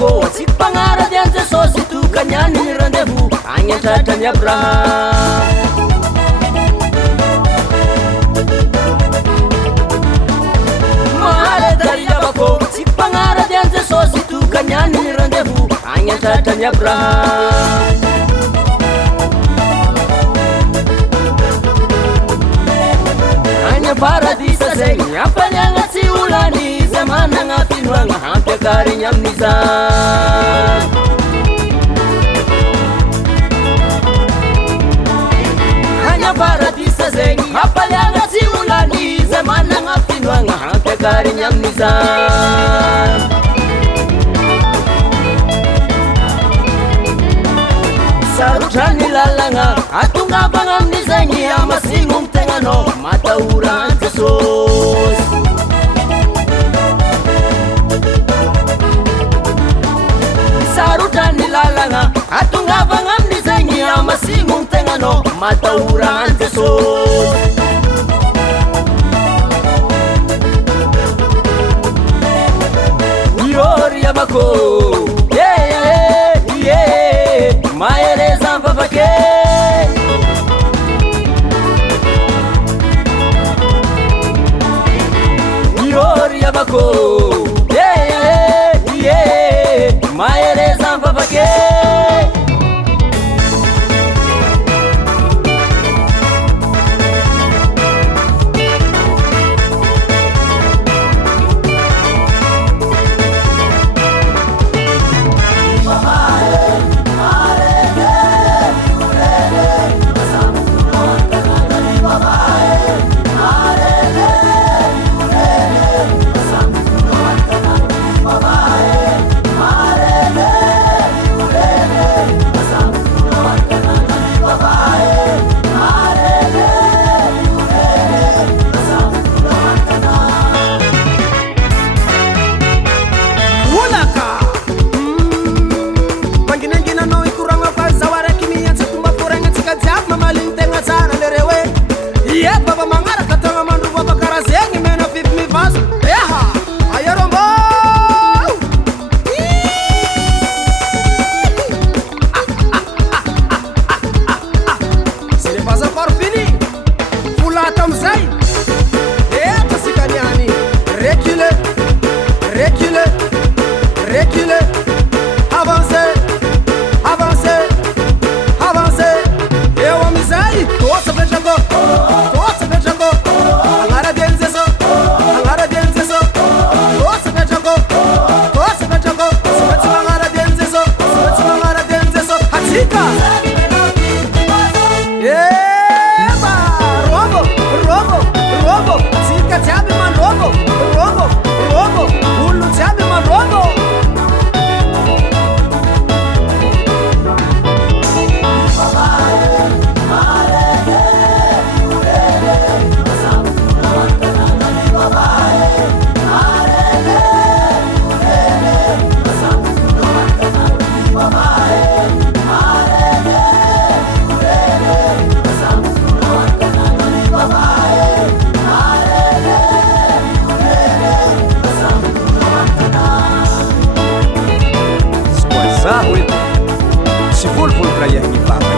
ko tsy mpagnarady an Jesosy tokany ny rendez-vous agny antratrany Abraham mahaledaryavako tsy mpagnarady an Jesosy tokany ny rendez-vous agny antratrany Abraham agny paradisa zegny ampaliagna tsy olany zay managna finoagna hampiakarigny amin'izany agny paradisa zegny ampaliagna tsy olany zay managna finoagna hampiakarigny amin'izany sarotrany lalagna atongavagna amin'izagny amasigno mitegnanao matahora an Jesosy sarotrany lalagna atongavagna amin'izagny amasigno mitegnanao matahora an Jesosy iory avako mahereza mivavake iory avako mahereza mivavake Tsy volopolo pra iahigny vava